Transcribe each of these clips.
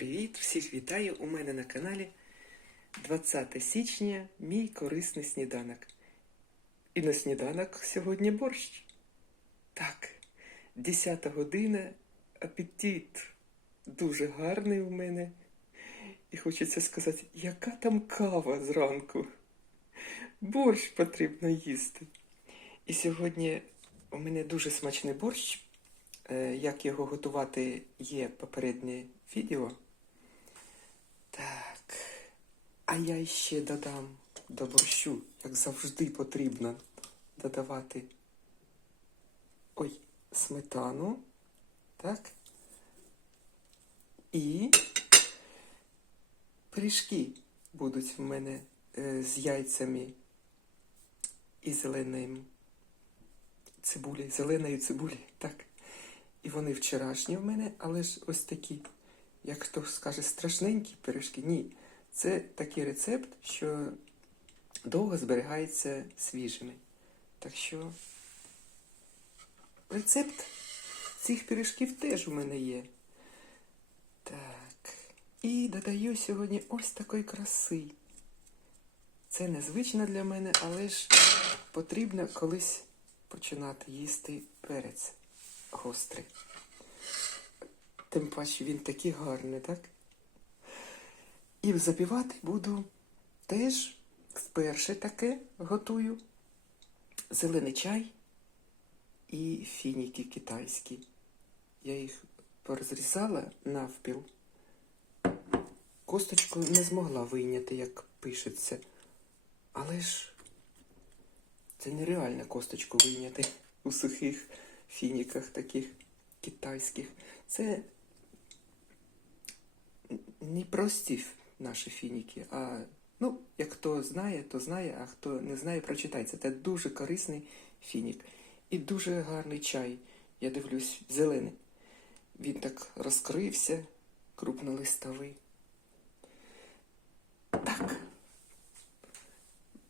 привіт! Всіх вітаю у мене на каналі 20 січня, мій корисний сніданок. І на сніданок сьогодні борщ. Так, 10 година, апетит дуже гарний у мене. І хочеться сказати, яка там кава зранку. Борщ потрібно їсти. І сьогодні у мене дуже смачний борщ. Е, Як його готувати, є попереднє відео. Так. А я ще додам до борщу, як завжди потрібно додавати. Ой, сметану. Так. І пиріжки будуть в мене е, з яйцями і зеленим цибулі, зеленої цибулі, так. І вони вчорашні в мене, але ж ось такі, як хто скаже, страшненькі пиріжки. Ні, це такий рецепт, що довго зберігається свіжими. Так що рецепт цих пиріжків теж у мене є. Так. І додаю сьогодні ось такої краси. Це незвично для мене, але ж потрібно колись починати їсти перець гострий. Тим паче він такий гарний, так? І запівати буду теж вперше таке готую. Зелений чай і фініки китайські. Я їх порозрізала навпіл. Косточку не змогла вийняти, як пишеться. Але ж це нереально косточку вийняти у сухих фініках таких китайських. Це не прості наші фініки, а ну, як хто знає, то знає, а хто не знає, прочитайте. Це дуже корисний фінік. І дуже гарний чай. Я дивлюсь, зелений. Він так розкрився, крупнолистовий. Так.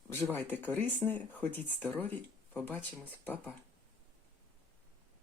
Вживайте корисне, ходіть здорові, побачимось, Па-па.